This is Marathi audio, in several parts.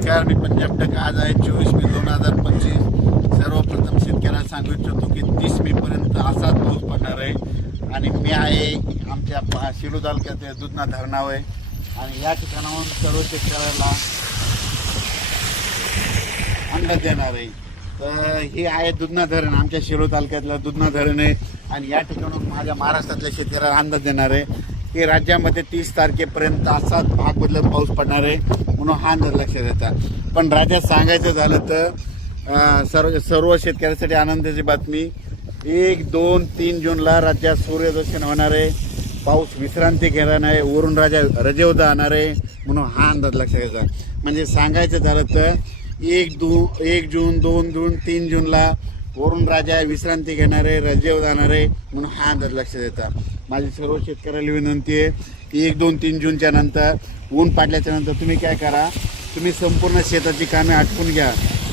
नमस्कार मी पंजाब टक आज आहे चोवीस मे दोन हजार पंचवीस सर्वप्रथम शेतकऱ्याला सांगू इच्छितो की तीस मे पर्यंत असाच पाऊस पडणार आहे आणि मी आहे आमच्या शिरू तालुक्यातल्या दुधना धरणावर आहे आणि या ठिकाणाहून सर्व शेतकऱ्याला अंदाज देणार आहे तर हे आहे दुधना धरण आमच्या शिरू तालुक्यातलं दुधना धरण आहे आणि या ठिकाणाहून माझ्या महाराष्ट्रातल्या शेतकऱ्याला अंदाज देणार आहे की राज्यामध्ये तीस तारखेपर्यंत असाच भाग पाऊस पडणार आहे म्हणून हा अंदाज लक्षात येतात पण राज्यात सांगायचं झालं तर सर्व सर्व शेतकऱ्यांसाठी आनंदाची बातमी एक दोन तीन जूनला राज्यात सूर्यदर्शन होणार आहे पाऊस विश्रांती घेणार आहे वरून राजा रजेवदा आणणार आहे म्हणून हा अंदाज लक्षात घ्यायचा म्हणजे सांगायचं झालं तर एक दू एक जून दोन जून तीन जूनला वरून राजा विश्रांती घेणारे रजेव जाणारे म्हणून हा अंदाज लक्षात येतात माझी सर्व शेतकऱ्याला विनंती आहे की एक दोन तीन जूनच्या नंतर ऊन पाडल्याच्या नंतर तुम्ही काय करा तुम्ही संपूर्ण शेताची कामे आटकून घ्या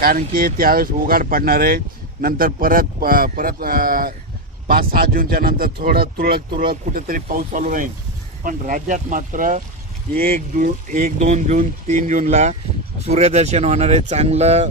कारण की त्यावेळेस उघाड पडणार आहे नंतर परत परत पाच सहा जूनच्या नंतर थोडं तुरळक तुरळक कुठेतरी पाऊस चालू राहील पण राज्यात मात्र एक जून एक दोन जून तीन जूनला सूर्यदर्शन होणार आहे चांगलं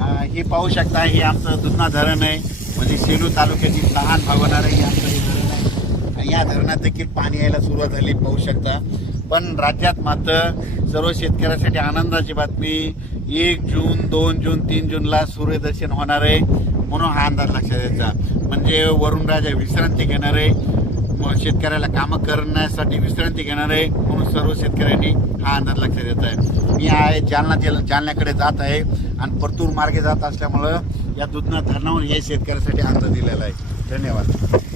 हे पाहू शकता हे आमचं दुधना धरण आहे म्हणजे सेलू तालुक्याची तहान भागवणारं हे आमचं हे धरण आहे या धरणात देखील पाणी यायला सुरुवात झाली पाहू शकता पण राज्यात मात्र सर्व शेतकऱ्यासाठी आनंदाची बातमी एक जून दोन जून तीन जूनला सूर्यदर्शन होणार आहे म्हणून हा अंदाज लक्षात यायचा म्हणजे वरुणराजा विश्रांती घेणार आहे शेतकऱ्याला कामं करण्यासाठी विश्रांती घेणार आहे म्हणून सर्व शेतकऱ्यांनी हा अंदाज लक्षात देत आहे मी आहे जालना जिल्हा जालन्याकडे जात आहे आणि परतूर मार्गे जात असल्यामुळं या दुधना धरणावर हे शेतकऱ्यासाठी अंदाज दिलेला आहे धन्यवाद